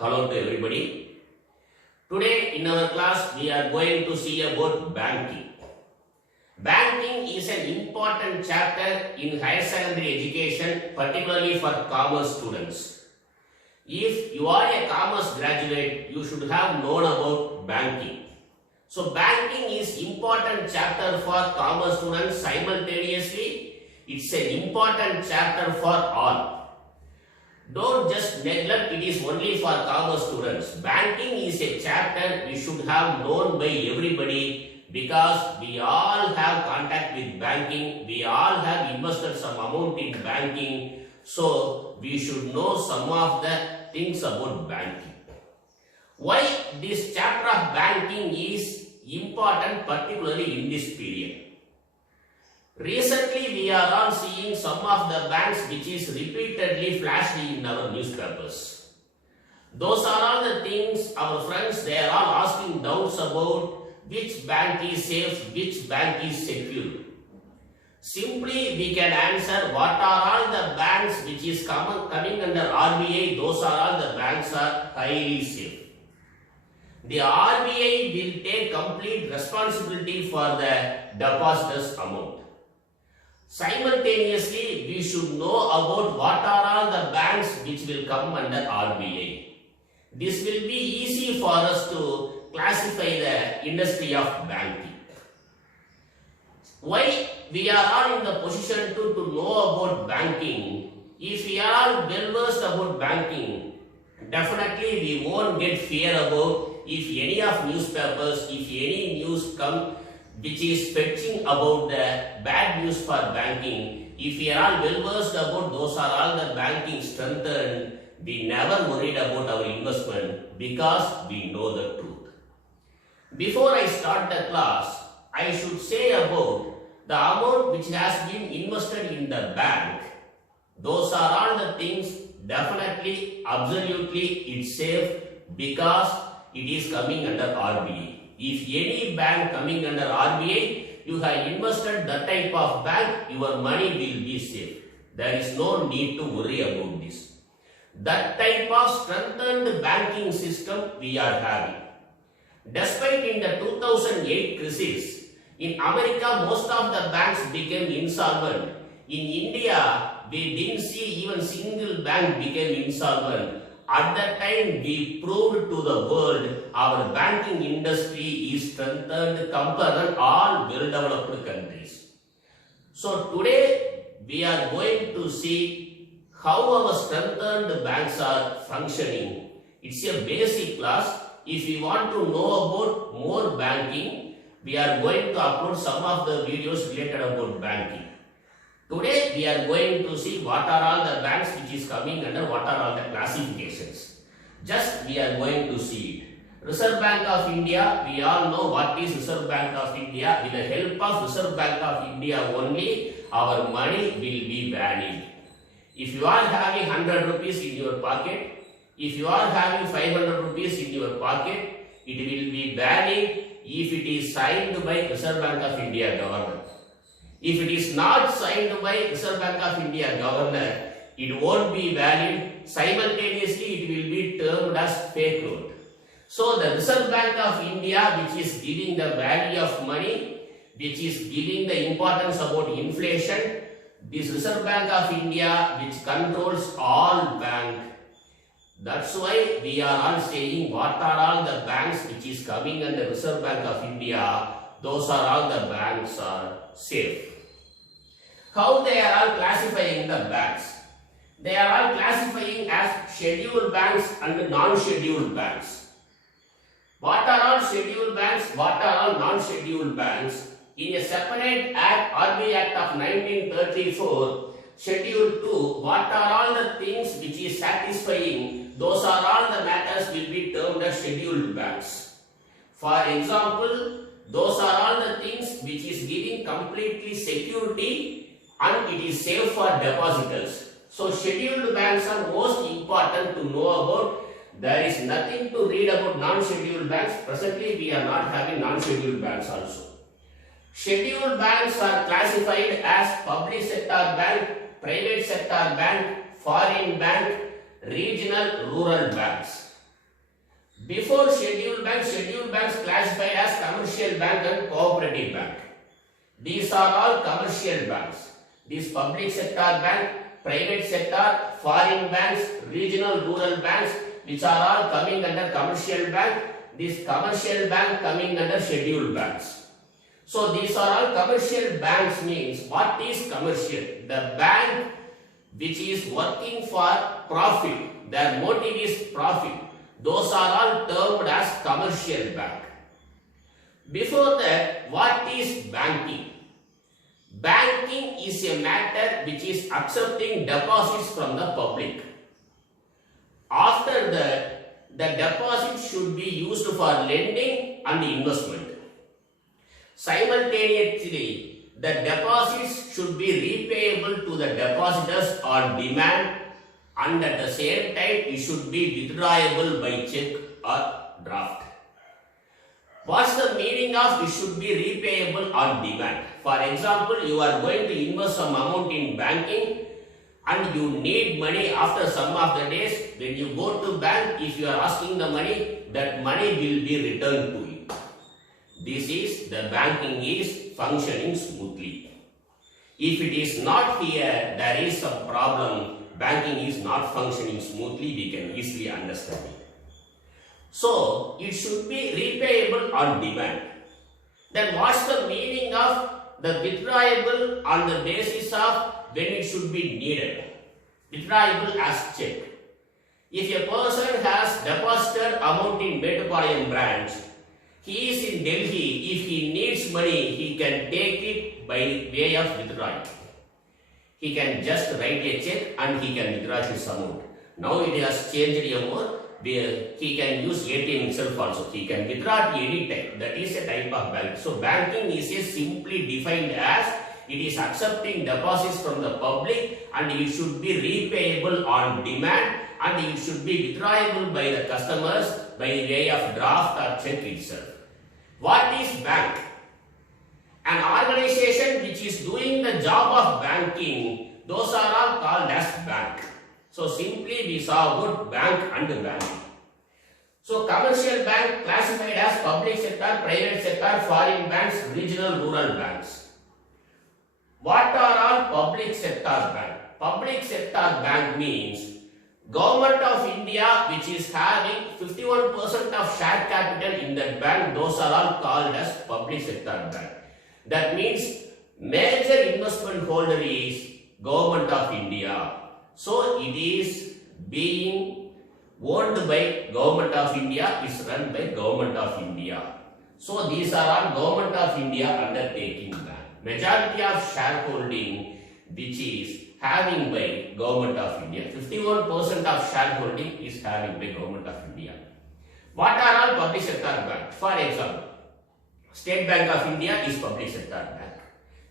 Hello to everybody. Today in our class we are going to see about banking. Banking is an important chapter in higher secondary education, particularly for commerce students. If you are a commerce graduate, you should have known about banking. So banking is important chapter for commerce students. Simultaneously, it's an important chapter for all. Don't just neglect it is only for commerce students. Banking is a chapter we should have known by everybody because we all have contact with banking. We all have invested some amount in banking. So we should know some of the things about banking. Why this chapter of banking is important, particularly in this period? Recently, we are all seeing some of the banks which is repeatedly flashed in our newspapers. Those are all the things our friends, they are all asking doubts about which bank is safe, which bank is secure. Simply, we can answer what are all the banks which is coming under RBI, those are all the banks are highly safe. The RBI will take complete responsibility for the depositors' amount. Simultaneously, we should know about what are all the banks which will come under RBI. This will be easy for us to classify the industry of banking. Why we are all in the position to know about banking? If we are all well versed about banking, definitely we won't get fear about if any of newspapers, if any news come which is fetching about the bad news for banking. If we are all well versed about those are all the banking strengthened, we never worried about our investment because we know the truth. Before I start the class, I should say about the amount which has been invested in the bank. Those are all the things definitely, absolutely it's safe because it is coming under RBI. If any bank coming under RBI, you have invested that type of bank, your money will be safe. There is no need to worry about this. That type of strengthened banking system we are having. Despite in the 2008 crisis, in America most of the banks became insolvent. In India, we didn't see even single bank became insolvent. At that time, we proved to the world our banking industry is strengthened compared to all well-developed countries. So today, we are going to see how our strengthened banks are functioning. It's a basic class. If you want to know about more banking, we are going to upload some of the videos related about banking. Today we are going to see what are all the banks which is coming under what are all the classifications. Just we are going to see it. Reserve Bank of India, we all know what is Reserve Bank of India. With the help of Reserve Bank of India only, our money will be valid. If you are having 100 rupees in your pocket, if you are having 500 rupees in your pocket, it will be valid if it is signed by Reserve Bank of India governor. If it is not signed by Reserve Bank of India governor, it won't be valid. Simultaneously, it will be termed as fake note. So, the Reserve Bank of India, which is giving the value of money, which is giving the importance about inflation, this Reserve Bank of India, which controls all banks. That's why we are all saying what are all the banks which is coming under Reserve Bank of India. Those are all the banks are safe. How they are all classifying the banks? They are all classifying as scheduled banks and non-scheduled banks. What are all scheduled banks? What are all non-scheduled banks? In a separate act, RBI Act of 1934, Schedule 2, what are all the things which is satisfying? Those are all the matters will be termed as scheduled banks. For example, those are all the things which is giving completely security and it is safe for depositors. So scheduled banks are most important to know about. There is nothing to read about non-scheduled banks. Presently we are not having non-scheduled banks also. Scheduled banks are classified as public sector bank, private sector bank, foreign bank, regional rural banks. Before scheduled banks classified as commercial bank and cooperative bank. These are all commercial banks. These public sector bank, private sector, foreign banks, regional rural banks, which are all coming under commercial bank. This commercial bank coming under scheduled banks. So these are all commercial banks means what is commercial? The bank which is working for profit. Their motive is profit. Those are all termed as commercial bank. Before that, what is banking? Banking is a matter which is accepting deposits from the public. After that, the deposit should be used for lending and investment. Simultaneously, the deposits should be repayable to the depositors on demand, and at the same time it should be withdrawable by check or draft. What's the meaning of it should be repayable on demand? For example, you are going to invest some amount in banking and you need money after some of the days. When you go to bank, if you are asking the money, that money will be returned to you. This is the banking is functioning smoothly. If it is not here, there is some problem. Banking is not functioning smoothly, we can easily understand it. So, it should be repayable on demand. Then what's the meaning of the withdrawable on the basis of when it should be needed? Withdrawable as check. If a person has deposited amount in Metropolitan branch, he is in Delhi, if he needs money, he can take it by way of withdrawal. He can just write a check and he can withdraw his amount. Now it has changed a more. He can use ATM itself also. He can withdraw at any time. That is a type of bank. So banking is simply defined as it is accepting deposits from the public and it should be repayable on demand and it should be withdrawable by the customers by way of draft or check itself. What is bank? An organization which is doing the job of banking, those are all called as bank. So simply we saw about bank and banking. So commercial bank classified as public sector, private sector, foreign banks, regional rural banks. What are all public sector bank? Public sector bank means Government of India which is having 51% of share capital in that bank, those are all called as public sector bank. That means major investment holder is Government of India. So it is being owned by Government of India, is run by Government of India. So these are all Government of India undertaking bank. Majority of shareholding which is having by Government of India. 51% of shareholding is having by Government of India. What are all public sector banks? For example, State Bank of India is public sector bank.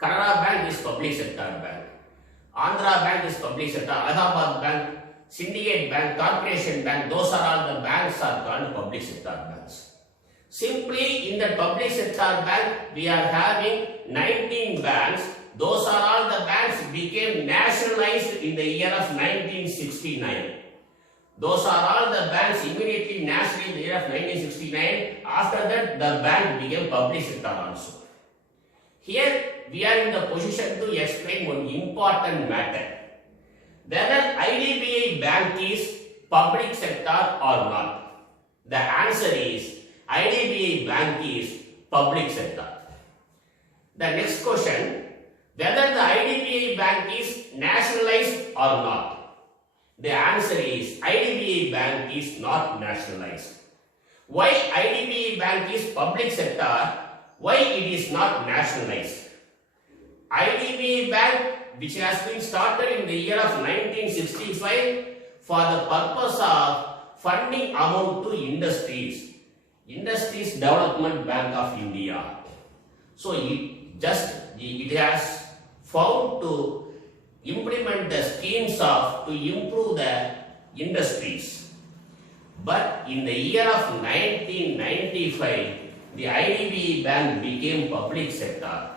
Canara Bank is public sector bank. Andhra Bank is public sector. Allahabad Bank, Syndicate Bank, Corporation Bank, those are all the banks are called public sector banks. Simply in the public sector bank, we are having 19 banks. Those are all the banks became nationalized in the year of 1969. Those are all the banks immediately nationalized in the year of 1969. After that, the bank became public sector also. Here, we are in the position to explain one important matter. Whether IDBI Bank is public sector or not. The answer is IDBI Bank is public sector. The next question, whether the IDBI Bank is nationalized or not. The answer is IDBI Bank is not nationalized. Why IDBI Bank is public sector? Why it is not nationalized? IDBI Bank, which has been started in the year of 1965 for the purpose of funding amount to industries. Industries Development Bank of India. So it has found to implement the schemes to improve the industries. But in the year of 1995, the IDBI Bank became public sector.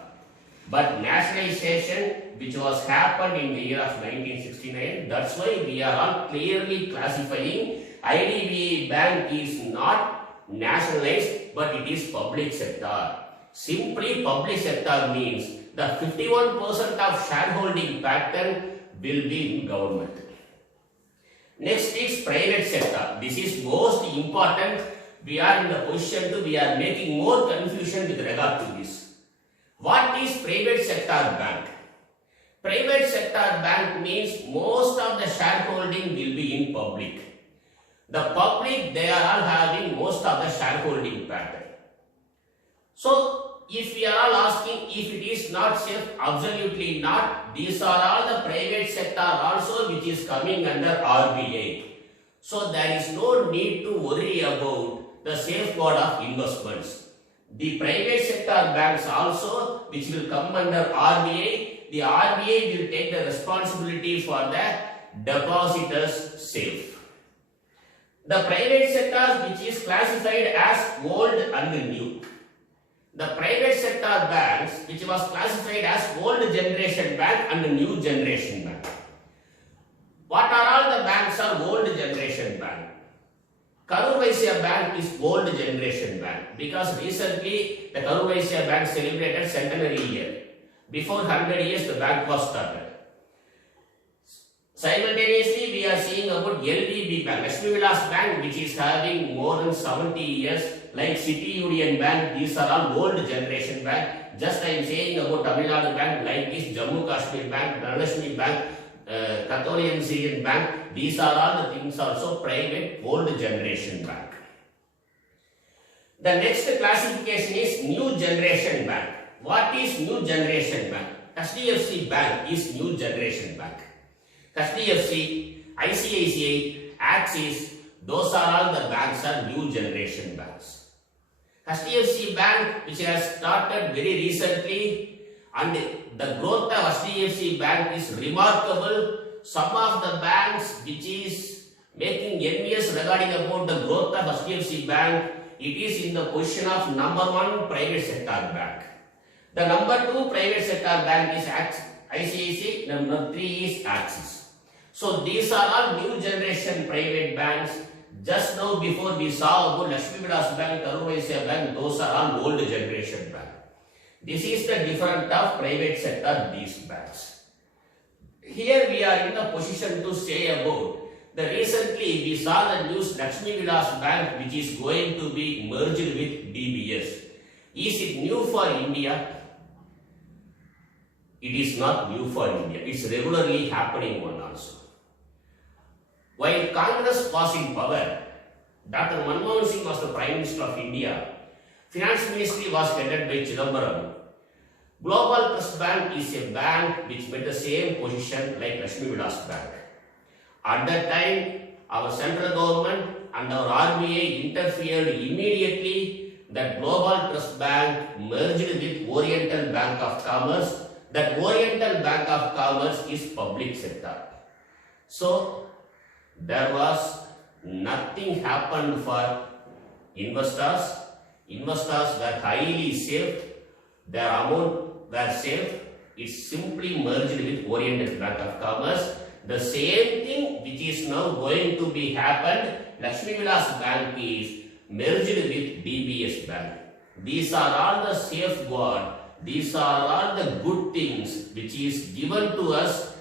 But nationalization, which was happened in the year of 1969, that's why we are all clearly classifying IDBI Bank is not nationalized, but it is public sector. Simply public sector means the 51% of shareholding pattern will be in government. Next is private sector. This is most important. We are in the position to, we are making more confusion with regard to this. What is private sector bank? Private sector bank means most of the shareholding will be in public. The public, they are all having most of the shareholding pattern. So, if we are all asking if it is not safe, absolutely not. These are all the private sector also which is coming under RBI. So, there is no need to worry about the safeguard of investments. The private sector banks also which will come under RBI, the RBI will take the responsibility for the depositors safe. The private sector which is classified as old and new. The private sector banks which was classified as old generation bank and new generation bank. What are all the banks are old generation bank? Karur Vysya Bank is old generation bank because recently the Karur Vysya Bank celebrated centenary year. Before 100 years the bank was started. Simultaneously we are seeing about LVB Bank, Lakshmi Vilas Bank, which is having more than 70 years, like City Union Bank. These are all old generation bank. Just I am saying about Tamil Nadu Bank, like this Jammu Kashmir Bank, Dhanashmi Bank, Katholian Syrian Bank. These are all the things also private old generation bank. The next classification is new generation bank. What is new generation bank? HDFC Bank is new generation bank. HDFC, ICICI, Axis, those are all the banks are new generation banks. HDFC Bank, which has started very recently, and the growth of HDFC Bank is remarkable. Some of the banks which is making envious regarding about the growth of HDFC Bank, it is in the position of number 1 private sector bank. The number 2 private sector bank is ICICI, number 3 is Axis. So these are all new generation private banks. Just now before we saw about Lakshmi Vilas Bank, Karur Vysya Bank, those are all old generation bank. This is the difference of private sector these banks. Here we are in the position to say about the recently we saw the news Lakshmi Vilas Bank which is going to be merged with DBS. Is it new for India? It is not new for India. It is regularly happening one also. While Congress was in power, Dr. Manmohan Singh was the Prime Minister of India. Finance Ministry was headed by Chidambaram. Global Trust Bank is a bank which made the same position like Lakshmi Vilas Bank. At that time, our central government and our RBI interfered immediately that Global Trust Bank merged with Oriental Bank of Commerce. That Oriental Bank of Commerce is public sector. So, there was nothing happened for investors. Investors were highly safe. Their amount were safe. It's simply merged with Oriental Bank of Commerce. The same thing which is now going to be happened, Lakshmi Vilas Bank is merged with DBS Bank. These are all the safeguard. These are all the good things which is given to us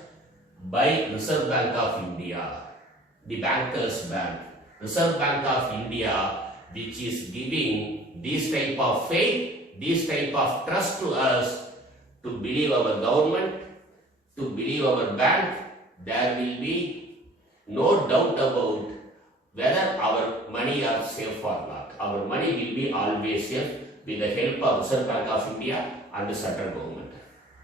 by Reserve Bank of India. The Bankers Bank, Reserve Bank of India, which is giving this type of faith, this type of trust to us to believe our government, to believe our bank. There will be no doubt about whether our money are safe or not. Our money will be always safe with the help of Reserve Bank of India and the central government.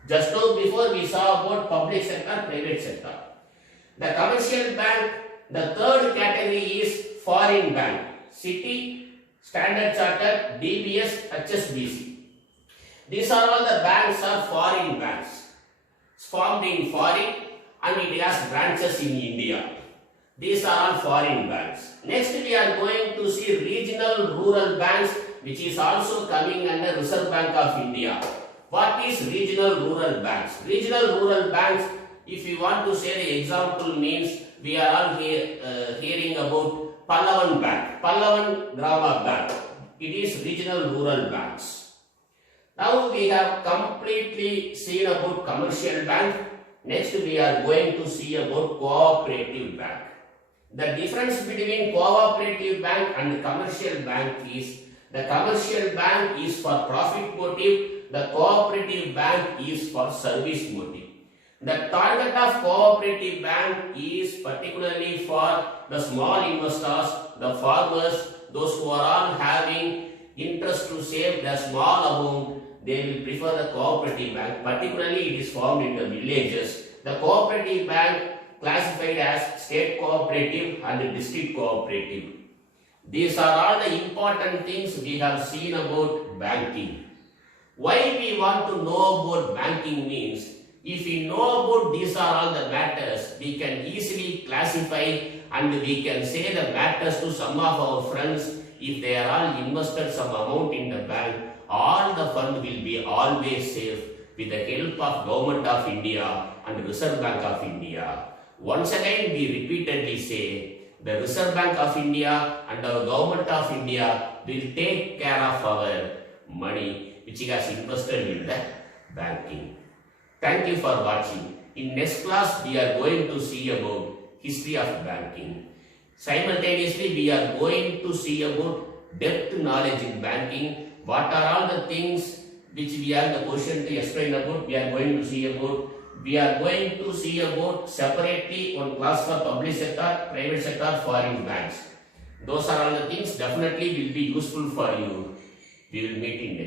Just now before we saw about public sector, private sector. The commercial bank, the third category is foreign bank. Citi, Standard Chartered, DBS, HSBC. These are all the banks are foreign banks. It's formed in foreign and it has branches in India. These are all foreign banks. Next we are going to see regional rural banks which is also coming under Reserve Bank of India. What is regional rural banks? Regional rural banks, if you want to say the example means, we are all hearing about Pallavan Bank, Pallavan Grama Bank. It is regional rural banks. Now we have completely seen about commercial bank. Next we are going to see about cooperative bank. The difference between cooperative bank and commercial bank is the commercial bank is for profit motive, the cooperative bank is for service motive. The target of cooperative bank is particularly for the small investors, the farmers, those who are all having interest to save the small amount, they will prefer the cooperative bank. Particularly it is found in the villages. The cooperative bank classified as state cooperative and district cooperative. These are all the important things we have seen about banking. Why we want to know about banking means, if we know about these are all the matters, we can easily classify and we can say the matters to some of our friends. If they are all invested some amount in the bank, all the fund will be always safe with the help of Government of India and Reserve Bank of India. Once again we repeatedly say, the Reserve Bank of India and our Government of India will take care of our money which has invested in the banking. Thank you for watching. In next class we are going to see about history of banking. Simultaneously we are going to see about depth knowledge in banking. What are all the things which we have the question to explain about, we are going to see about. We are going to see about separately one class for public sector, private sector, foreign banks. Those are all the things definitely will be useful for you. We will meet in next.